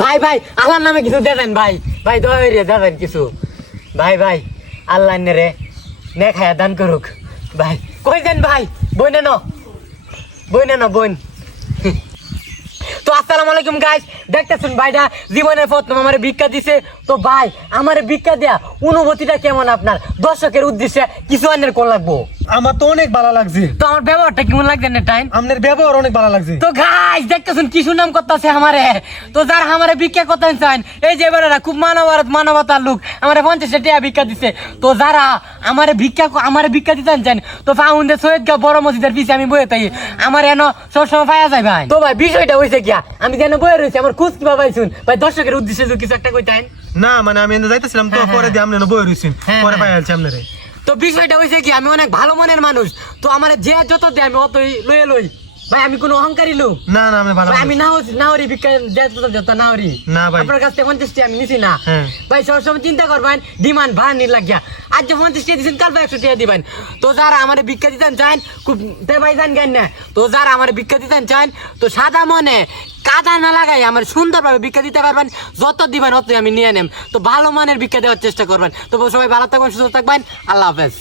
ভাই ভাই আল্লাহর নামে কিছু দেবেন ভাই, ভাই দয়া করে দেবেন কিছু, ভাই ভাই আল্লাহ রে নে খায়া দান করুক ভাই। কই দেন ভাই, বই নেন বই নেন বোন। তো আসসালামু আলাইকুম গাইস, দেখতেছেন ভাইটা জীবনের প্রথম আমার ভিক্ষা দিছে। তো ভাই আমার ভিক্ষা দেয়া অনুভূতিটা কেমন আপনার দর্শকের উদ্দেশ্যে কিছু আনের কোন লাগবো? আমার তো অনেক ভালো লাগছে। তো আমার ব্যবহারটা কেমন লাগছে না টাইম? আপনার ব্যবহার অনেক ভালো লাগছে। তো গাইস দেখতেছেন কি সুনাম করতেছে আমারে। তো যারা আমারে ভিক্ষা করতে চান, এই যে বেড়ারা খুব মানবতার লোক আমারে 50 টাকা ভিক্ষা দিছে। তো যারা আমারে ভিক্ষা দিতে চান, তো ফাউন্ডে সৈয়দগা বড় মসজিদের পিছে আমি বয়ে থাকি, আমার এন সবসময় পাওয়া যায় ভাই। তো ভাই বিষয়টা হয়েছে কি, আমি যেন বয়ে রয়েছি আমার খুঁজ কিভাবে পাইছুন ভাই, দর্শকের উদ্দেশ্যে কিছু একটা কইতেন। না মানে আমি এনে যাইতেছিলাম তো, পরে দিয়ে আপনি বই রইছেন, পরে পাই আলছি আপনারে। তো বিষয়টা হয়েছে কি, আমি অনেক ভালো মনের মানুষ, তো আমার যে যত দেয় আমি অতই লয়ে লই ভাই, আমি কোনো অহংকারী লোক না না আমি ভালো ভাই, আমি নাহরি ভিক্ষা যত নাহরি না ভাই। আপনার কাছ থেকে 50 টাকা আমি নিছি না হ্যাঁ। ভাই, সবসময় চিন্তা করবেন ডিমান্ড ভাড়া নি লাগিয়া, আজ যে 50 টাকা দিচ্ছেন কাল 100 টাকা দিবেন। তো যারা আমার ভিক্ষা দিতেন চান খুব ভাই জান জ্ঞান না, তো যারা আমার ভিক্ষা দিতেন চান তো সাদা মনে কাদা না লাগাই আমার সুন্দরভাবে ভিক্ষা দিতে পারবেন, যত দিবেন অতই আমি নিয়ে নেম। তো ভালো মানের ভিক্ষা দেওয়ার চেষ্টা করবেন। তো সবাই ভালো থাকবেন, সুস্থ থাকবেন, আল্লাহ হাফেজ।